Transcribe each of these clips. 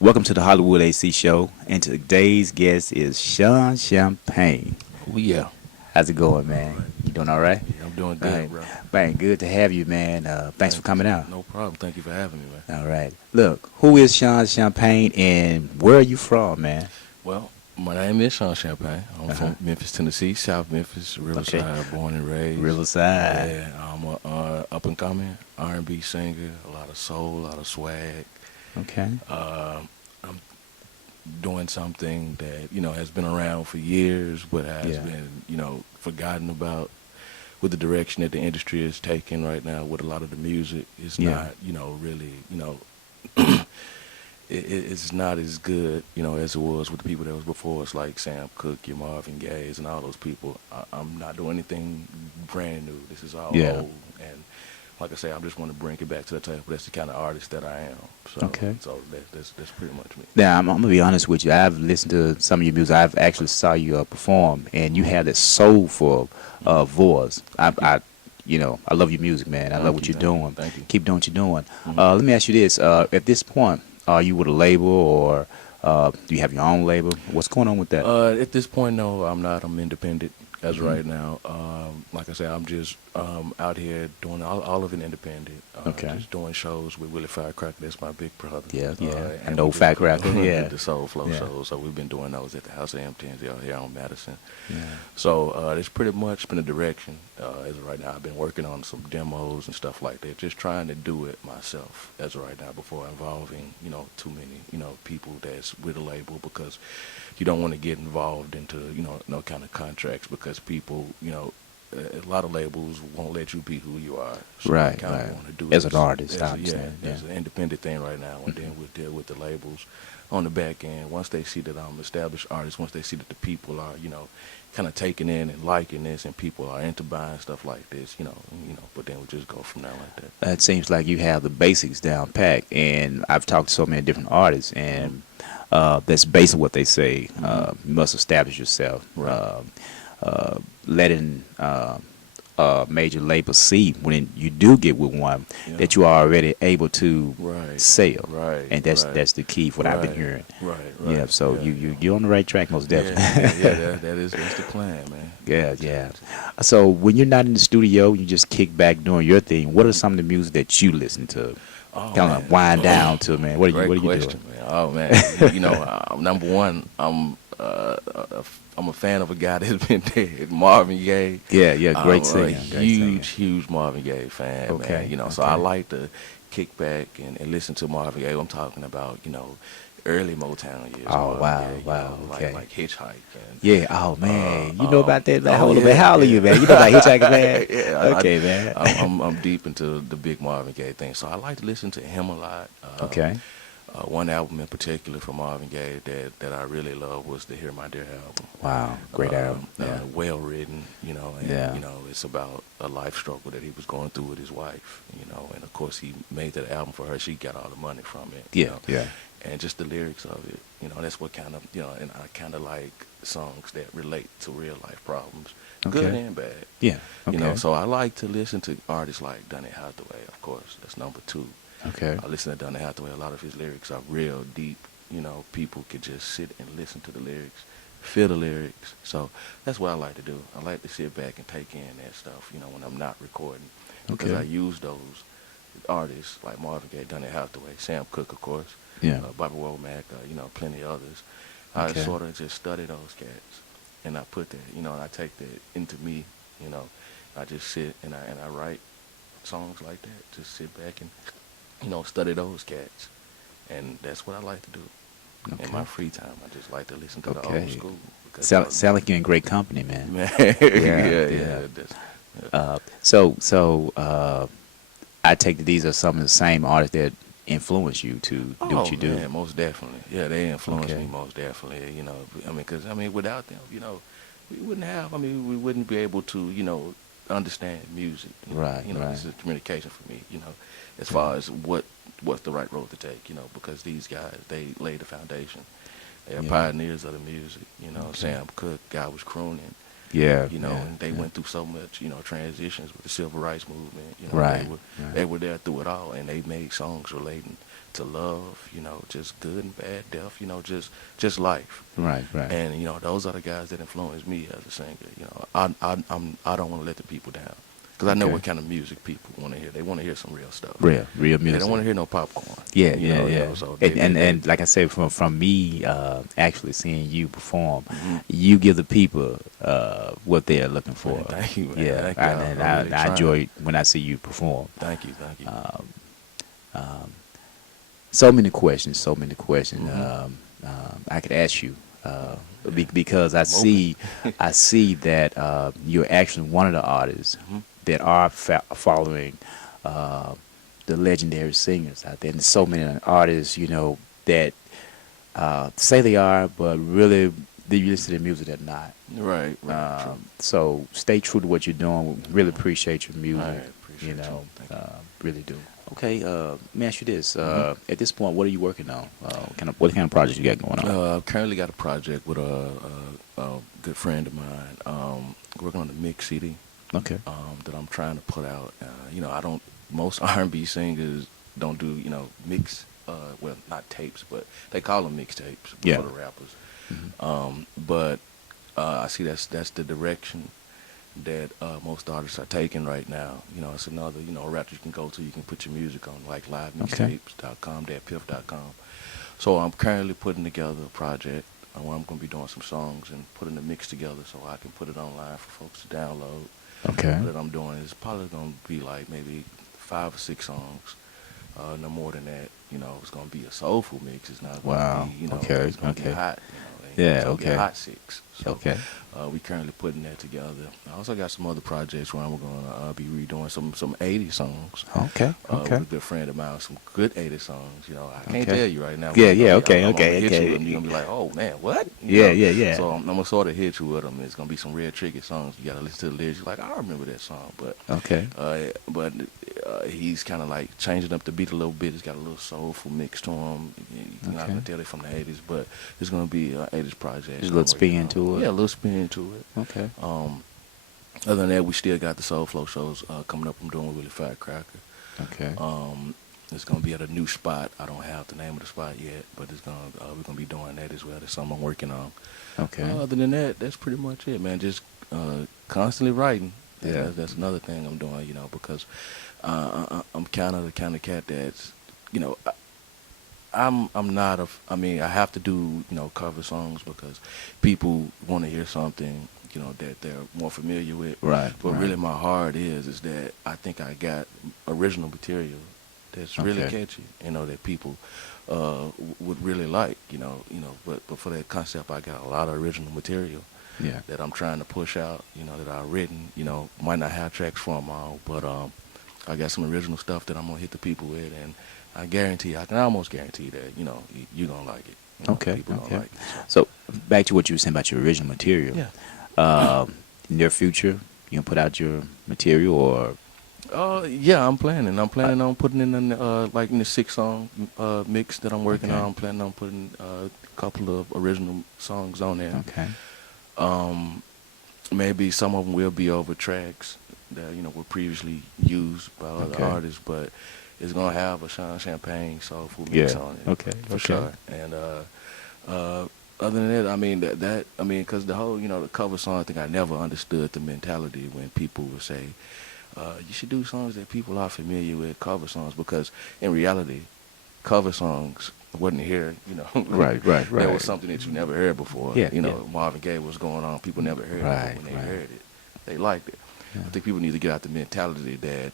Welcome to the Hollywood AC Show, and today's guest is Shaun Champagne. Oh yeah. How's it going, man? You doing all right? Yeah, I'm doing good, Man, bro. man, good to have you, man. Thanks for coming out. No problem. Thank you for having me, man. All right. Look, who is Shaun Champagne, and where are you from, man? Well, my name is Shaun Champagne. I'm Uh-huh. from Memphis, Tennessee, South Memphis, Riverside, Okay. born and raised. Riverside. Yeah, I'm a up and coming R&B singer. A lot of soul, a lot of swag. Okay. I'm doing something that has been around for years, but has Yeah. been forgotten about. With the direction that the industry is taking right now, with a lot of the music, it's Yeah. not really it's not as good as it was with the people that was before us, like Sam Cooke, your Marvin Gaye's, and all those people. I'm not doing anything brand new. This is all Yeah. old, and like I say, I just want to bring it back to the table. That's the kind of artist that I am. So, Okay. So that's pretty much me. Now, I'm gonna be honest with you. I've listened to some of your music. I've actually saw you perform, and you have that soulful voice. I love your music, man. I love what you're doing. Thank you. Keep doing what you're doing. Mhm. Let me ask you this: at this point, are you with a label, or do you have your own label? What's going on with that? At this point, no, I'm not. I'm independent as Mhm. right now. Like I said, I'm just out here doing all of it independent. Okay. Just doing shows with Willie Firecracker. That's my big brother. Yeah, yeah. I and know we just Firecracker, yeah. the Soul Flow Yeah. shows. So we've been doing those at the House of M10s out here on Madison. Yeah. So it's pretty much been a direction. As of right now, I've been working on some demos and stuff like that. Just trying to do it myself as of right now before involving too many people that's with a label, because you don't want to get involved into no kind of contracts, because people a lot of labels won't let you be who you are. So Right, I kind of right. want to do As this an artist, I as understand, yeah. as an independent thing right now, and then we'll deal with the labels on the back end. Once they see that I'm an established artist, once they see that the people are kind of taking in and liking this, and people are into buying stuff like this, but then we'll just go from there like that. It seems like you have the basics down packed, and I've talked to so many different artists, and that's basically what they say. You must establish yourself. Right. Letting major label see when you do get with one Yeah. that you are already able to Right. sell, Right. and that's right. the key for what I've been Right, hearing. Right. Yeah, so yeah. you're on the right track, most definitely. That's the plan, man. Yeah. So when you're not in the studio, you just kick back doing your thing. What are some of the music that you listen to? Oh, Kind man. of wind down to, man. What are you Great doing? question, man. Oh man, number one, I'm a fan of a guy that's been dead, Marvin Gaye. Yeah, great I'm singer. a huge Marvin Gaye fan, Okay, man. So okay. I like to kick back and listen to Marvin Gaye. I'm talking about, early Motown years. Oh, Marvin wow, Gaye, wow, okay. like Hitchhike. And, Yeah. Oh man, you know about that? Like, oh, hold on, yeah, man. How old are yeah. you, man? You know about Hitchhiker, man? Yeah, Okay, man. I'm deep into the big Marvin Gaye thing, so I like to listen to him a lot. Okay. One album in particular from Marvin Gaye that I really love was the Hear My Dear album. Wow, great album. Yeah. Well written, and Yeah. it's about a life struggle that he was going through with his wife, and of course he made that album for her. She got all the money from it. Yeah. And just the lyrics of it, that's what kind of, and I kind of like songs that relate to real life problems, good Okay. and bad. Yeah. Okay. So I like to listen to artists like Donny Hathaway, of course. That's number two. Okay. I listen to Donny Hathaway. A lot of his lyrics are real deep. People could just sit and listen to the lyrics, feel the lyrics. So that's what I like to do. I like to sit back and take in that stuff, when I'm not recording. Because Okay. I use those artists like Marvin Gaye, Donny Hathaway, Sam Cooke, of course, Yeah. Bobby Womack, plenty others. I Okay. sort of just study those cats, and I put that, and I take that into me. I just sit and I write songs like that. Just sit back and study those cats, and that's what I like to do. Okay. In my free time, I just like to listen to the Okay. old school. because Sound like you're in great company, man. Man, Yeah. that's- So I take that these are some of the same artists that influence you to do Oh what you do? man, most definitely. Yeah, they influenced Okay. me most definitely. You know, I mean, because I mean, without them, you know, we wouldn't have. I mean, we wouldn't be able to, you know, understand music. Right, You know, right. this is communication for me. You know, as Okay. far as what's the right road to take. You know, because these guys they laid the foundation. They're Yeah. pioneers of the music. You know, Okay. Sam Cooke, guy was crooning. Yeah, You know, yeah, and they yeah. went through so much, you know, transitions with the civil rights movement. You know, Right, they right, were there through it all, and they made songs relating to love. You know, just good and bad, death. You know, just life. right, right. And you know, those are the guys that influenced me as a singer. You know, I don't want to let the people down because I know Okay. what kind of music people want to hear. They want to hear some real stuff. Real They don't music. want to hear no popcorn. Yeah, You yeah, know, yeah. so And like I said, from me actually seeing you perform, Mhm. you give the people what they are looking for. Man, thank you, man. Yeah, Thank you. and I'm really I trying. enjoy when I see you perform. Thank you, thank you. Um, um, so many questions, so many questions. Mhm. I could ask you Yeah. because I'm open. I see that you're actually one of the artists Mhm. that are following uh, the legendary singers out there. And there's so many artists, you know, that say they are, but really they listen to their music they're not. Right, right, true. So stay true to what you're doing. Really Mhm. appreciate your All music. right, You appreciate you. know, Thank you. really do. Okay, let me ask you this. Mhm. At this point, what are you working on? What kind of projects you got going on? I've currently got a project with a good friend of mine, working on the mix CD Okay. that I'm trying to put out. You know, I don't. Most R&B singers don't do, you know, mix. Well, not tapes, but they call them mixtapes Yeah. for the rappers. Mhm. But I see that's the direction that most artists are taking right now. You know, it's another, you know, route you can go to. You can put your music on, like Okay. livemixtapes.com, datpiff.com. So I'm currently putting together a project where I'm going to be doing some songs and putting the mix together so I can put it online for folks to download. Okay. What I'm doing is probably going to be like maybe 5 or 6 songs, no more than that. You know, it's going to be a soulful mix. It's not going to Wow. be, you know, Okay. it's going to be Okay. hot. You know, Yeah. it's going to be a Okay. hot 6. So Okay. we currently putting that together. I also got some other projects where I'm going to be redoing some 80 songs. Okay. With Okay. a good friend of mine, some good 80 songs. You know, I can't Okay. tell you right now. Yeah. What Yeah. I'm Okay. gonna Okay. hit you with Okay. them. You're gonna be like, oh man, what? Yeah. Yeah. Yeah. So I'm gonna sort of hit you with them. It's gonna be some real tricky songs. You gotta listen to the lyrics. You're like, I remember that song, Okay. he's kind of like changing up the beat a little bit. It's got a little soulful mix to him. You're not Okay. gonna tell it from the 80s, but it's gonna be an 80s project. Just a that I'm little working spin on. to it. Yeah, a little spin to it. Okay. Other than that, we still got the Soul Flow shows coming up. I'm doing with Willie Firecracker. Okay. It's gonna be at a new spot. I don't have the name of the spot yet, but it's gonna we're gonna be doing that as well. That's something I'm working on. Okay. Other than that, that's pretty much it, man. Just constantly writing. Yeah. That's another thing I'm doing, you know, because I'm kind of the kind of cat that's, you know, I'm not a. I mean, I have to do, you know, cover songs because people want to hear something, you know, that they're more familiar with. Right. But right. really, my heart is that I think I got original material that's really Okay. catchy, you know, that people would really like, you know. But for that concept, I got a lot of original material Yeah. that I'm trying to push out, you know, that I've written, you know, might not have tracks for them all, but I got some original stuff that I'm gonna hit the people with, and I guarantee, I can almost guarantee that, you know, you're gonna like it. You know, Okay. people Okay. gonna like it. So back to what you were saying about your original material. Yeah. Near future, you gonna put out your material or? Yeah, I'm planning. I'm planning on putting in like in the 6-song mix that I'm working Okay. on. I'm planning on putting a couple of original songs on there. Okay. Maybe some of them will be over tracks that, you know, were previously used by other Okay. artists, but it's gonna have a Shaun Champagne soulful mix Yeah. on it. Okay. For Okay. sure. And other than that, I mean that I mean, because the whole, you know, the cover song thing, I never understood the mentality when people would say, you should do songs that people are familiar with, cover songs, because in reality, cover songs wasn't here, you know. Right. Right. Right. That was something that you never heard before. Yeah, You know, yeah. Marvin Gaye was going on. People never heard Right, it, but when they right. heard it, they liked it. Yeah. I think people need to get out the mentality that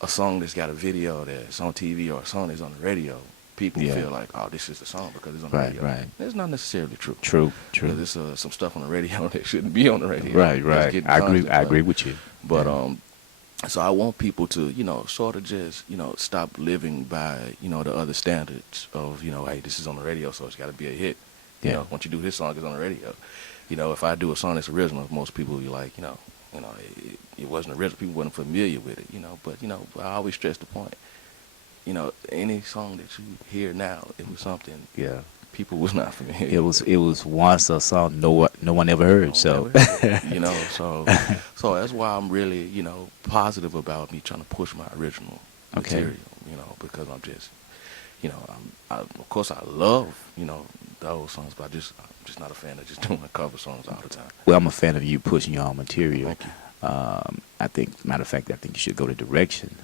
a song that's got a video that's on TV or a song that's on the radio, people Yeah. feel like, oh, this is the song because it's on the Right, radio. right. That's not necessarily true. True. Because True. there's some stuff on the radio that shouldn't be on the radio. Right. That's Right. getting I agree. content, I agree with you. But Yeah. So I want people to, sort of just, stop living by, the other standards of, hey, this is on the radio, so it's got to be a hit. Yeah. Once you do this song, it's on the radio. If I do a song that's original, most people will be like, it wasn't original. People wasn't familiar with it, But, I always stress the point. Any song that you hear now, it was something Yeah. people was not familiar It was once a song no one ever heard. So so that's why I'm really, positive about me trying to push my original Okay. material, because I'm just, of course I love, those songs, but I'm just not a fan of just doing cover songs all the time. well, I'm a fan of you pushing your own material. Thank you. I think, matter of fact, I think you should go to direction.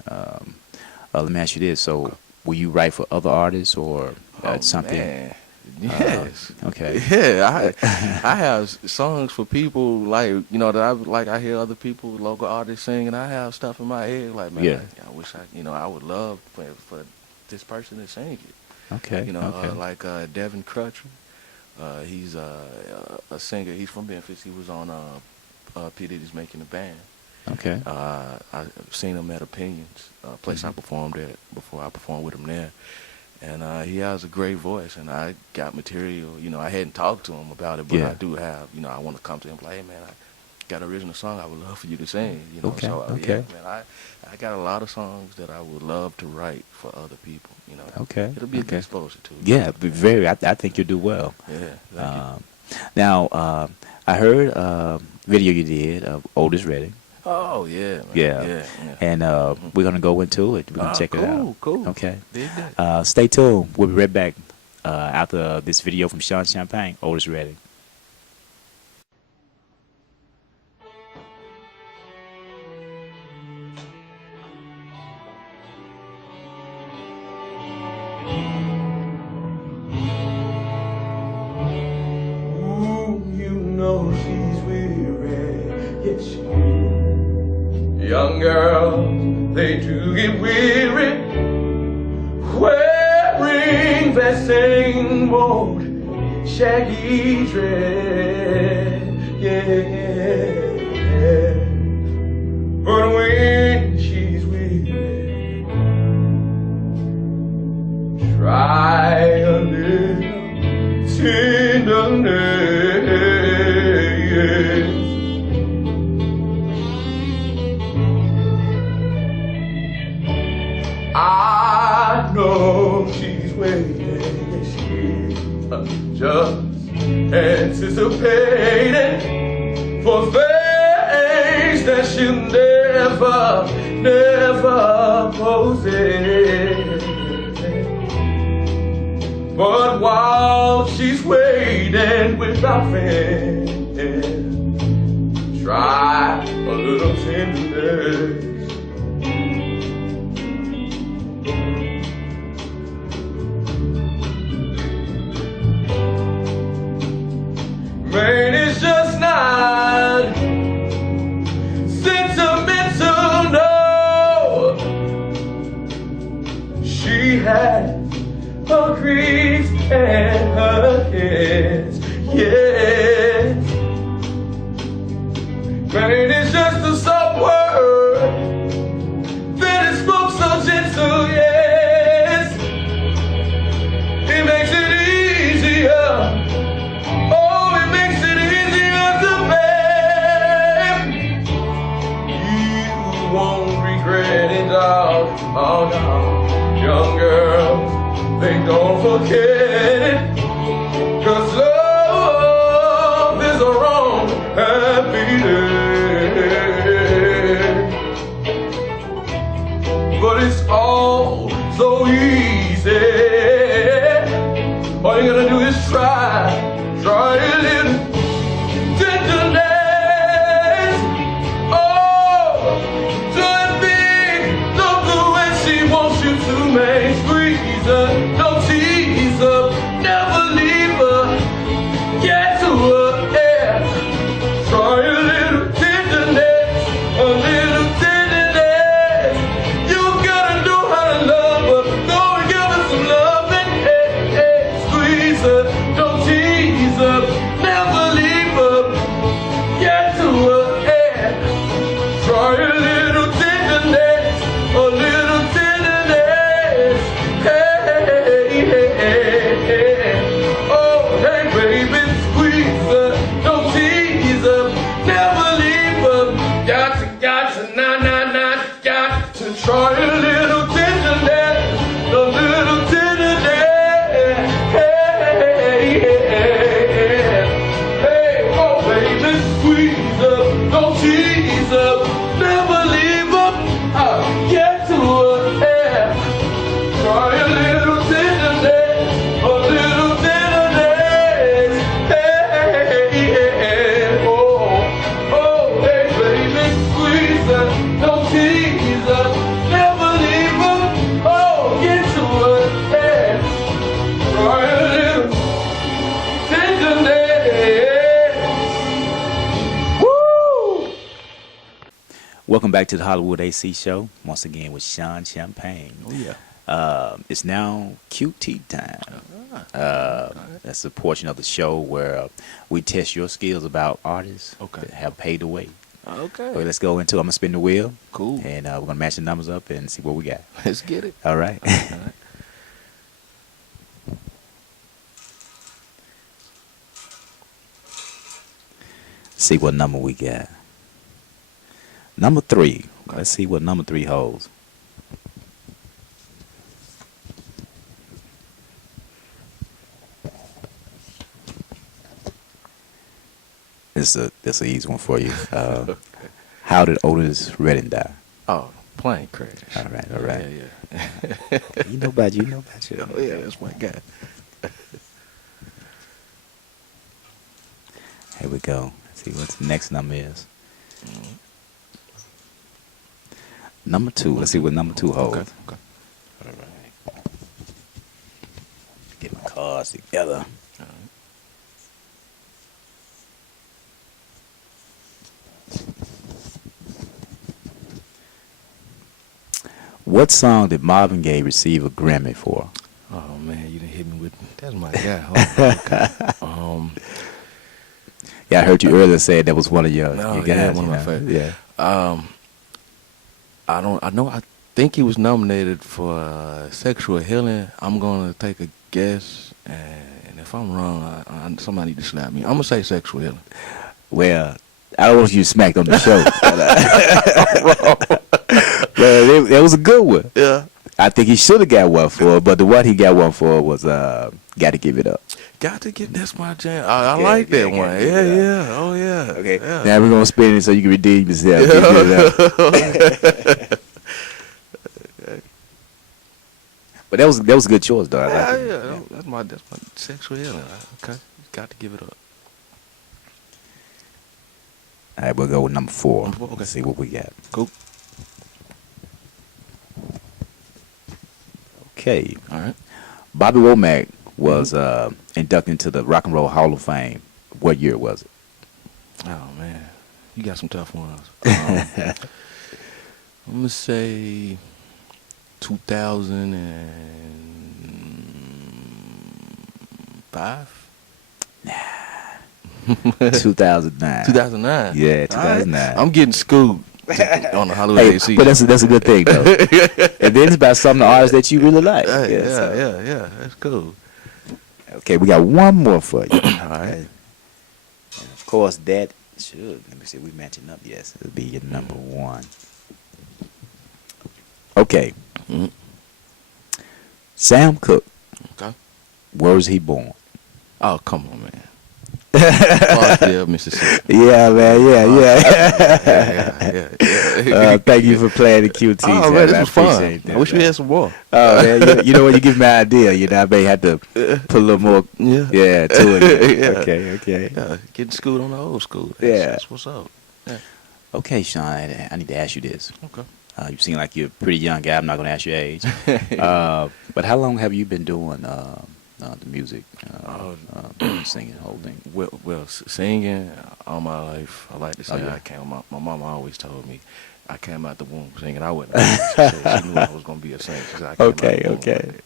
Let me ask you this: so, will you write for other artists or something? Man. Yes. Okay. Yeah, I have songs for people that I hear other people, local artists sing, and I have stuff in my head like, man, Yeah. I wish I would love for this person to sing it. Okay. Okay. Like Devin Crutcher. He's a singer. He's from Memphis. He was on P. Diddy's Making the Band. Okay. I've seen him at Opinions, a place I performed at before I performed with him there. And he has a great voice, and I got material. I hadn't talked to him about it, but Yeah. I do have. I want to come to him like, hey, man, I got an original song I would love for you to sing. Okay, So okay. yeah, man, I got a lot of songs that I would love to write for other people. Okay. It'll be a good Okay. exposure to. Yeah, but very. I think you'll do well. Yeah. Thank you. Now, I heard video you did of Otis Redding. Oh yeah, man. Yeah. Yeah. And we're gonna go into it. We're gonna check it out. Cool. Okay. Dig that. Stay tuned. We'll be right back after this video from Shaun Champagne, Otis Redding. She's weary, yes she is. Young girls, they do get weary, wearing that same old shaggy dress, yeah. But when she's weary, try a little tenderness. I know she's waiting, she's just anticipating for things that she'll never possess. But while she's waiting without fail, try a little tenderness. Man, it's just not sentimental, no. She has her griefs and her cares, yes. Man, it's just a soft word that is spoke so gentle, yes. It makes it easier. Oh, it makes it easier to bear. You won't regret it, dog. Oh no, young girls, they don't forget it. 'Cause love is a wrong happiness. But it's all so easy. All you gotta do is try a little tenderness. Oh, do it big, don't do what she wants you to, man. Squeeze her, don't tease her, never leave her. Get to her, yeah. Try a little tenderness, a little tenderness. You gotta know how to love her. Go and give her some love and squeeze her, don't tease her, never Welcome back to the Hollywood AC show. Once again with Shaun Champagne. Oh yeah. It's now QT time. Ah, That's a portion of the show where we test your skills about artists Okay. that have paid the way. okay. Okay, let's go into. I'm gonna spin the wheel, Cool. and we're gonna match the numbers up and see what we got. Let's get it. All right. All right. See what number we got. Number 3. Okay. Let's see what number 3 holds. This is an easy one for you. How did Otis Redding die? Oh, plane crash. All right, all right. Yeah. You know about you. Oh yeah, that's my guy. Here we go. Let's see what the next number is. Number 2. Let's see what number 2 holds. Okay. Okay. All right. Get my cards together. All right. What song did Marvin Gaye receive a Grammy for? Oh man, you didn't hit me with. That's my guy. Okay. Yeah, I heard you earlier say that was one of your No, guys. yeah, one of you my know? favorites. Yeah. I don't. I know. I think he was nominated for Sexual Healing. I'm gonna take a guess, and if I'm wrong, somebody need to slap me. I'm gonna say Sexual Healing. Well, I don't want you smacked on the show. Well, it was a good one. Yeah. I think he should have got one for it, but the one he got one for was Got to Give It Up. Got to get. That's my jam. I Yeah, like that yeah, one. Gotta Yeah, Give It yeah. Oh yeah. Okay, Yeah. now we're going to spin it so you can redeem yourself. Give It Up. But that was a good choice, though. I like Yeah, it. yeah. That's my Sexual Healing. Okay. Got to give it up. All right, we'll go with number 4. Number 4, okay. Let's see what we got. Cool. Okay. All right. Bobby Womack was inducted into the Rock and Roll Hall of Fame. What year was it? Oh man, you got some tough ones. I'm gonna say 2005. 2009. 2009. Yeah, All right. 2009. I'm getting schooled on the Hollywood Hey, AC. but that's a good thing, though. And then it's about some of the artists that you really like. Hey, Yeah, so- yeah. That's cool. Okay, we got one more for you. All right. And of course, that should. Let me see. We matching up. Yes, it'll be your number 1. Okay. Mhm. Sam Cooke. Okay. Where was he born? Oh, come on, man. Clarksville, Mississippi. Yeah, man. Yeah. Yeah. Thank you for playing the QT. Oh, Sam. man, this I was fun. appreciate that, I wish we man. had some more. Oh, man, you know what? You give me an idea. You know, I may have to put a little more, Yeah. to it. Yeah. Okay. Yeah, getting schooled on the old school. Yeah. That's what's up. Yeah. Okay, Sean, I need to ask you this. Okay. You seem like you're a pretty young guy. I'm not going to ask your age. But how long have you been doing the music, singing, the whole thing? Well, singing all my life. I like to say Oh, yeah. I came. My mama always told me I came out the womb singing. I wasn't. She said she knew I was going to be a singer. She said I came out the womb Okay. with it.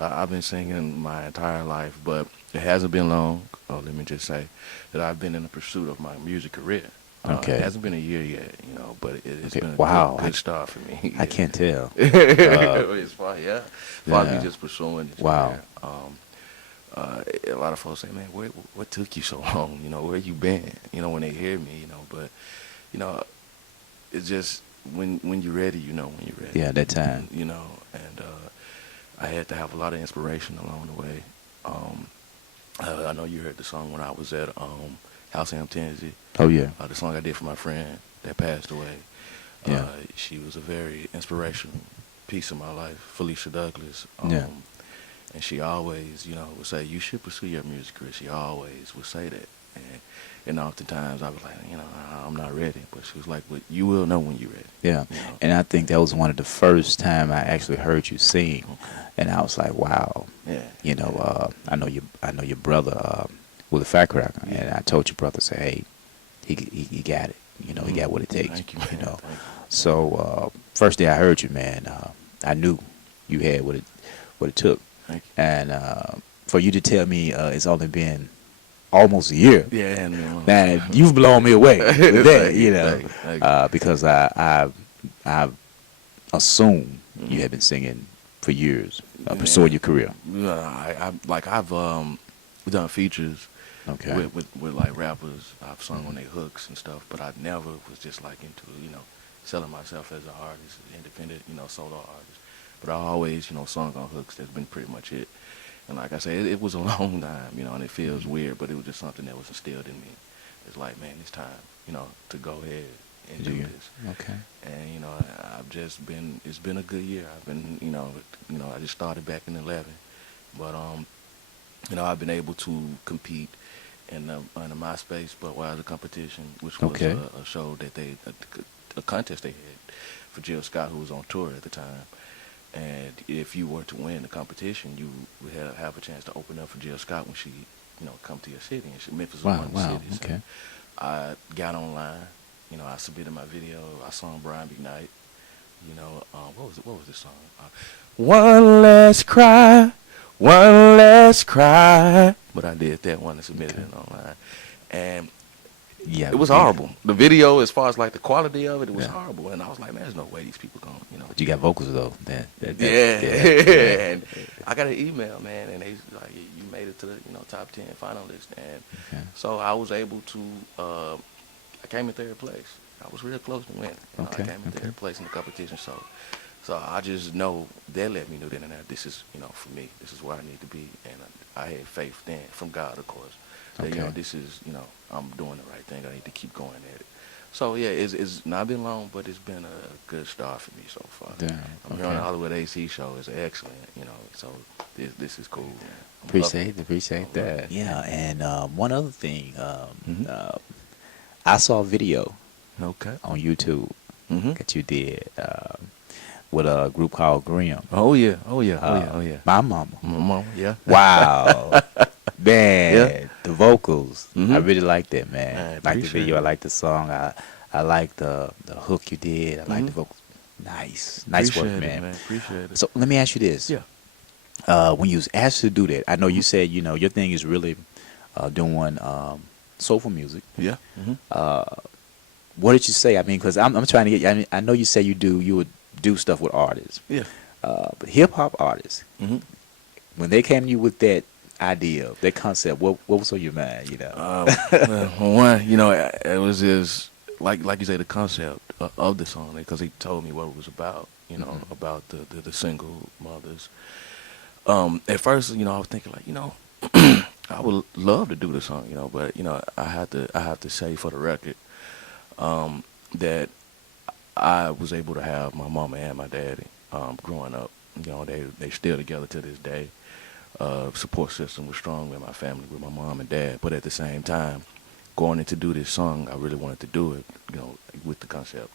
I've been singing my entire life, but it hasn't been long. Let me just say that I've been in the pursuit of my music career. Okay. It hasn't been a year yet, but it's Okay. been a Wow. good start for me. I can't tell. It's far, yeah. Far Yeah. me just pursuing it. Wow. A lot of folks say, man, what took you so long? Where you been? When they hear me, but it's just when you're ready, when you're ready. Yeah, that time. And I had to have a lot of inspiration along the way. I know you heard the song when I was at House Am Tennessee. Oh, yeah. The song I did for my friend that passed away. Yeah. She was a very inspirational piece of my life, Felicia Douglas. Yeah. And she always, would say, you should pursue your music career. She always would say that. And oftentimes I was like, I'm not ready. But she was like, well, you will know when you're ready. Yeah. And I think that was one of the first time I actually heard you sing. Okay. And I was like, wow. Yeah. I know your brother was a firecracker. And I told your brother, say, hey, he got it. You know, he got what it takes. Thank you, man. You know, Thank you. so first day I heard you, man, I knew you had what it took, Thank you. and for you to tell me it's only been almost a year. Yeah, and Man, you've blown me away with that, Thank you you, know, thank you, thank you. because I assume you have been singing for years, pursuing your career. I've done features Okay. with like rappers. I've sung on their hooks and stuff, but I never was just like into selling myself as an artist, independent, solo artist. But I always sung on hooks. That's been pretty much it. And like I said, it was a long time, and it feels weird, but it was just something that was instilled in me. It's like, man, it's time, to go ahead and do this. Okay. And I've just been. It's been a good year. I've been, I just started back in 11, but I've been able to compete in the MySpace Budweiser competition, which was Okay. a show that a contest they had for Jill Scott, who was on tour at the time. And if you were to win the competition, you would have a chance to open up for Jill Scott when she, come to your city. And Memphis was one of the cities. Okay. And I got online. I submitted my video. I sung Brian McKnight. What was this song? One less cry, one less cry. But I did that one and submitted it online. And Yeah. it was horrible. The video, as far as like the quality of it, it was Yeah. horrible. And I was like, man, there's no way these people going, But you got vocals though. Yeah. And I got an email, man, and they like, you made it to the top 10 finalist. And Okay. so I was able to. I came in third place. I was real close to winning. Okay, I came in third place in the competition. So I just know that let me know that this is for me. This is where I need to be, and I had faith then from God, of course. That, Okay. this is I'm doing the right thing. I need to keep going at it. So yeah, it's not been long, but it's been a good start for me so far. Damn, I'm here on the Hollywood AC show. It's excellent, So this is cool, man. Appreciate that. Yeah, and one other thing, Mhm. I saw a video Okay. on YouTube Mhm. that you did with a group called Grimm. Oh yeah. Oh yeah. My mama. Mama, yeah. Wow. Man, Yeah. the vocals. I Mhm. really like that, man. I Like the appreciate video, I it. like the song. I like the hook you did. I like the Mhm. vocals. Nice work, Appreciate it, man. Appreciate it. So let me ask you this. Yeah. When you was asked to do that, I know you said, your thing is really doing soulful music. Yeah. Mhm. What did you say? I mean, because I'm trying to get. I mean, I know you say you would do stuff with artists, Yeah. but hip hop artists, Mhm. when they came to you with that idea, that concept, what was on your mind? One, it was just like you say, the concept of the song, because he told me what it was about. Mhm. About the single mothers. At first, I was thinking like, I would love to do the song, but I have to say for the record, that I was able to have my mama and my daddy growing up. They still together to this day. Support system was strong in my family with my mom and dad. But at the same time, going in to do this song, I really wanted to do it, with the concept.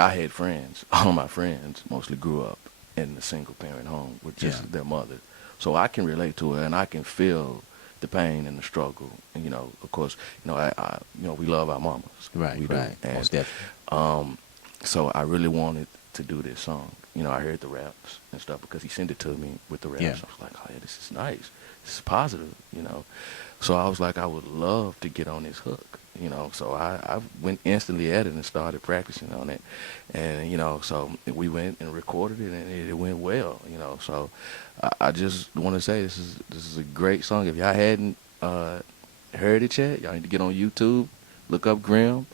I had friends. All of my friends mostly grew up in a single parent home with just their mother. So I can relate to it, and I can feel the pain and the struggle. And, of course, I we love our mamas. Right, We do. right. And, Most definitely. so I really wanted to do this song. I heard the raps and stuff because he sent it to me with the raps. Yeah. I was like, oh yeah, this is nice. This is positive, So I was like, I would love to get on this hook, So I went instantly at it and started practicing on it. And, so we went and recorded it, and it went well, So I just want to say this is a great song. If y'all hadn't heard it yet, y'all need to get on YouTube, look up Grimm,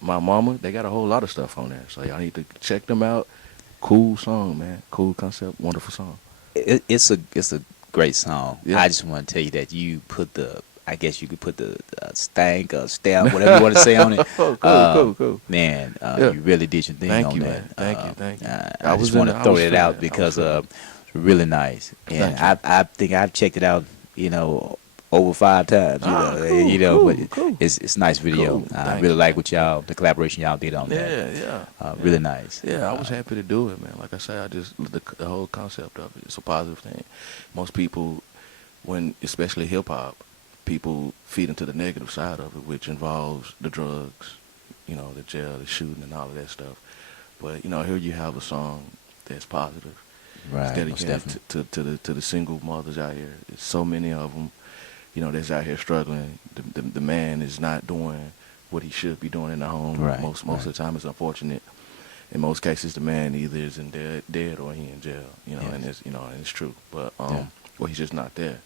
My Mama. They got a whole lot of stuff on there. So y'all need to check them out. Cool song, man. Cool concept. Wonderful song. It's a great song. Yeah. I just want to tell you that you put I guess you could put the stank or stamp, whatever you want to say on it. Cool. Man, Yeah. you really did your thing Thank on you, that. man. Thank you. I just want to throw that out because it's really nice. And Thank you. I think I've checked it out, over 5 times. But Cool. it's nice video. Cool. I Thank really you. like the collaboration y'all did on that. Yeah. Really nice. Yeah, I was happy to do it, man. Like I say, the whole concept of it, it's a positive thing. Most people, especially hip hop people feed into the negative side of it, which involves the drugs, the jail, the shooting, and all of that stuff. But here you have a song that's positive. Right. It's Most dedicated definitely. to the single mothers out here. There's so many of them, that's out here struggling. The man is not doing what he should be doing in the home. Right, Most right. of the time, it's unfortunate. In most cases, the man either is in dead or he in jail. Yes. And it's true. But Yeah. or he's just not there.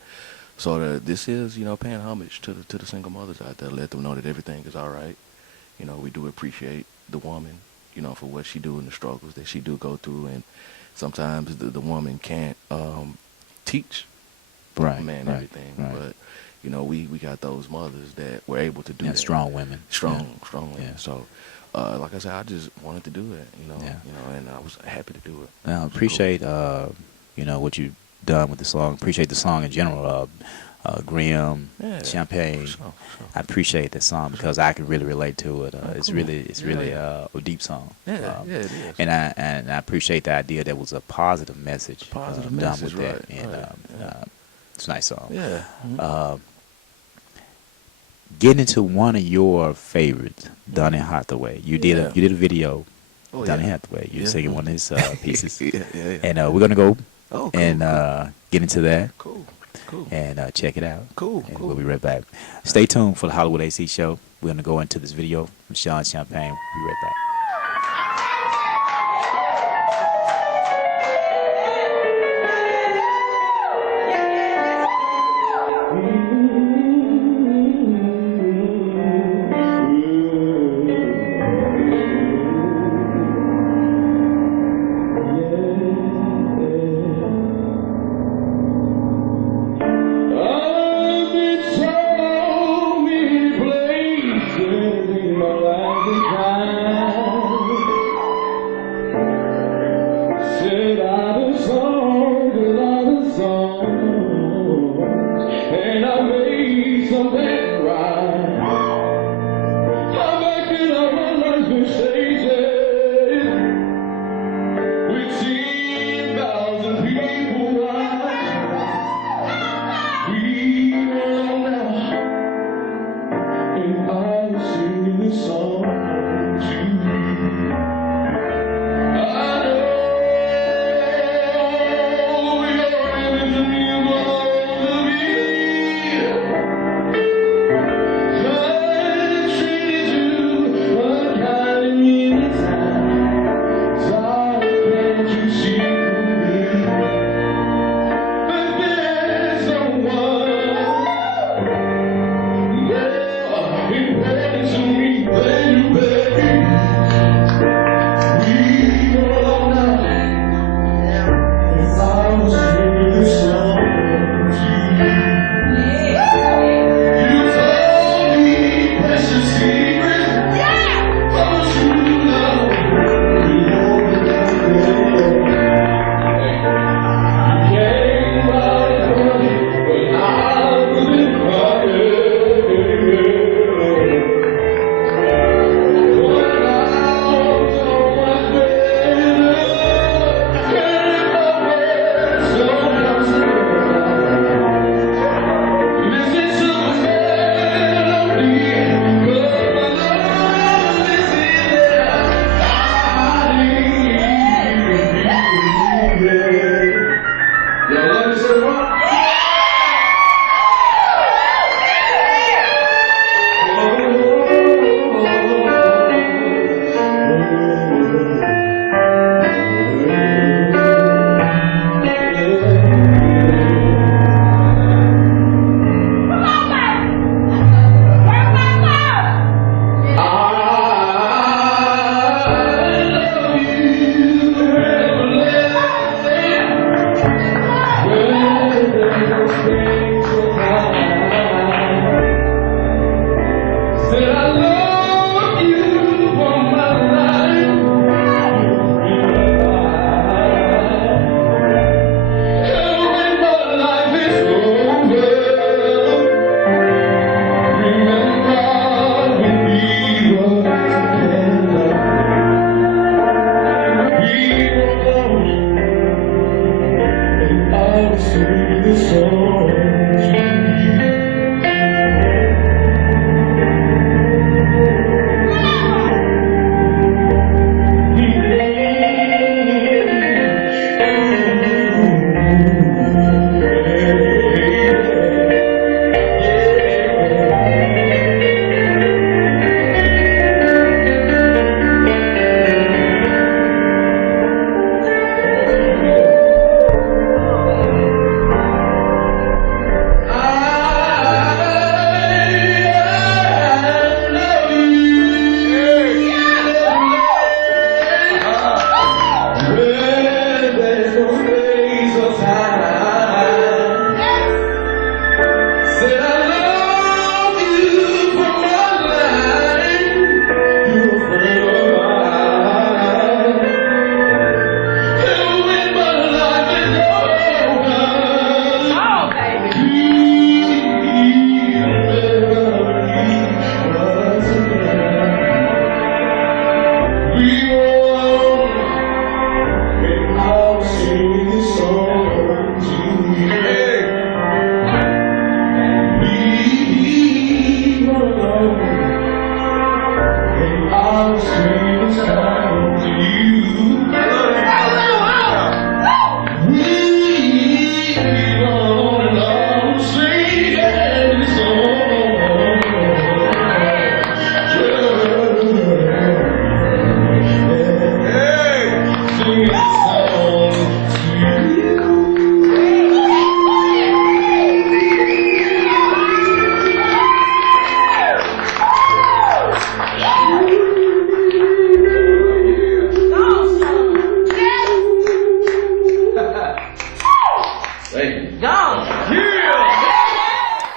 So this is paying homage to the single mothers out there. Let them know that everything is all right. We do appreciate the woman, for what she do and the struggles that she do go through, and sometimes the woman can't teach Right. a man right, everything, Right. but we got those mothers that were able to do Yeah, that. strong women. strong women. Yeah. So like I said, I just wanted to do it, Yeah. and I was happy to do it. Now, appreciate what you've done with the song. Appreciate the song in general. Grimm, Yeah, Champagne. for sure. I appreciate that song because I can really relate to it. It's cool. really Yeah. a deep song. Yeah, it is. And I appreciate the idea that was a positive message. Positive done message, with that, right, and right, yeah. it's a nice song. Yeah. Getting into one of your favorites, Donny Hathaway. You did Yeah. a Oh, video, Donny yeah. Hathaway. You're Yeah. singing one of his pieces, yeah. and we're gonna go Oh, cool, and get into that cool. and check it out. Cool, And cool. we'll be right back. Stay tuned for the Hollywood AC show. We're gonna go into this video from Shaun Champagne. We'll be right back. I've been so many places in my life and time. Said I'd a song, and I made some that right. I'm backing up my life's been stages with 10,000 people watching. We run out, and I'm singing this song to you. I know you're in the dream of me.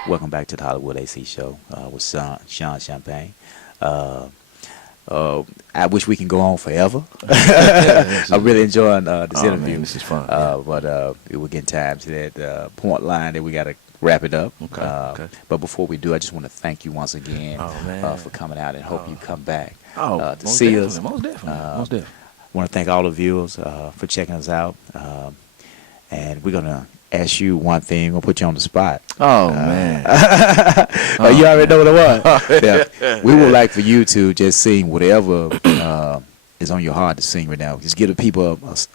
Welcome back to the Hollywood AC Show with Shaun Champagne. I wish we can go on forever. I'm really enjoying this interview. Man, this is fun. But we're getting time to that point line that we got to wrap it up. Okay. But before we do, I just want to thank you once again for coming out and hope you come back to see us. Most definitely. I want to thank all the viewers for checking us out. And we're going to ask you one thing. We'll put you on the spot. Oh, man. You already know what it was. Yeah. We would like for you to just sing whatever is on your heart to sing right now. Just give the people just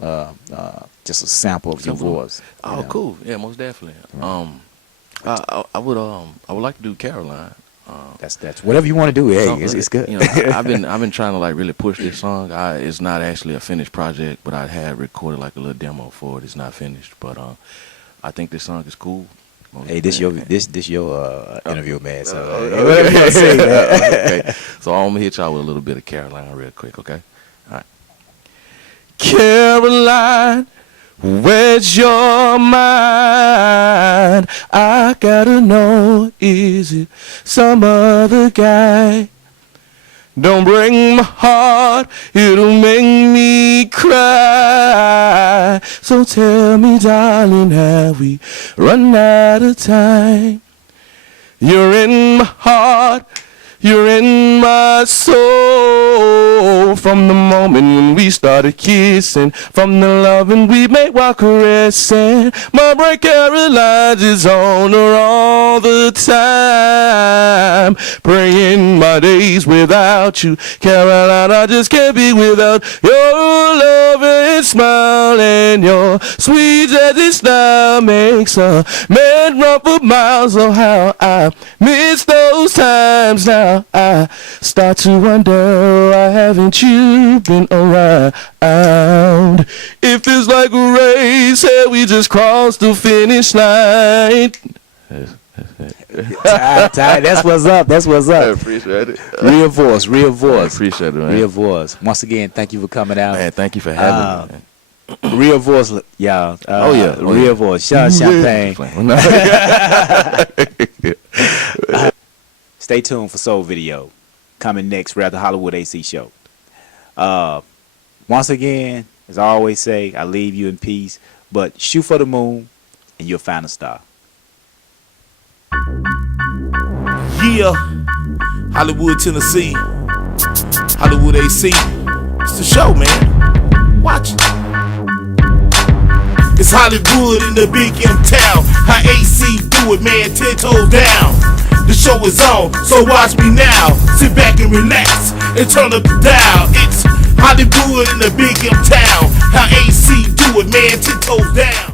a sample of your voice. Oh, cool. Yeah, most definitely. I would like to do Caroline. That's whatever you want to do. Hey, it's good. You know, I've been trying to like really push this song. It's not actually a finished project, but I had recorded like a little demo for it. It's not finished, but I think this song is cool. Hey, this your interview, man. So whatever you want to say, man. Okay. So I'm gonna hit y'all with a little bit of Caroline real quick, okay? All right. Caroline, where's your mind? I gotta know, is it some other guy? Don't break my heart, it'll make me cry. So tell me, darling, have we run out of time? You're in my heart, you're in my soul. From the moment when we started kissing, from the loving we made while caressing, my brain Caroline's is on her all the time. Praying my days without you, Caroline, I just can't be without your love and smile, and your sweet as style makes a man run for miles. Oh, how I miss those times now. I start to wonder, why haven't you been around? It feels like a race, hey, we just crossed the finish line. That's what's up. I appreciate it. Real voice. I appreciate it, man. Real voice. Once again, thank you for coming out. Man, thank you for having me, man. Real voice, y'all. Real voice. Shaun Champagne. Stay tuned for Soul Video. Coming next, right after Hollywood AC Show. Once again, as I always say, I leave you in peace. But shoot for the moon, and you'll find a star. Yeah, Hollywood, Tennessee, Hollywood AC. It's the show, man. Watch it. It's Hollywood in the big M town. How AC do it, man, 10 toes down. The show is on, so watch me now. Sit back and relax and turn up the dial. It's Hollywood in the big M town. How AC do it, man, 10 toes down.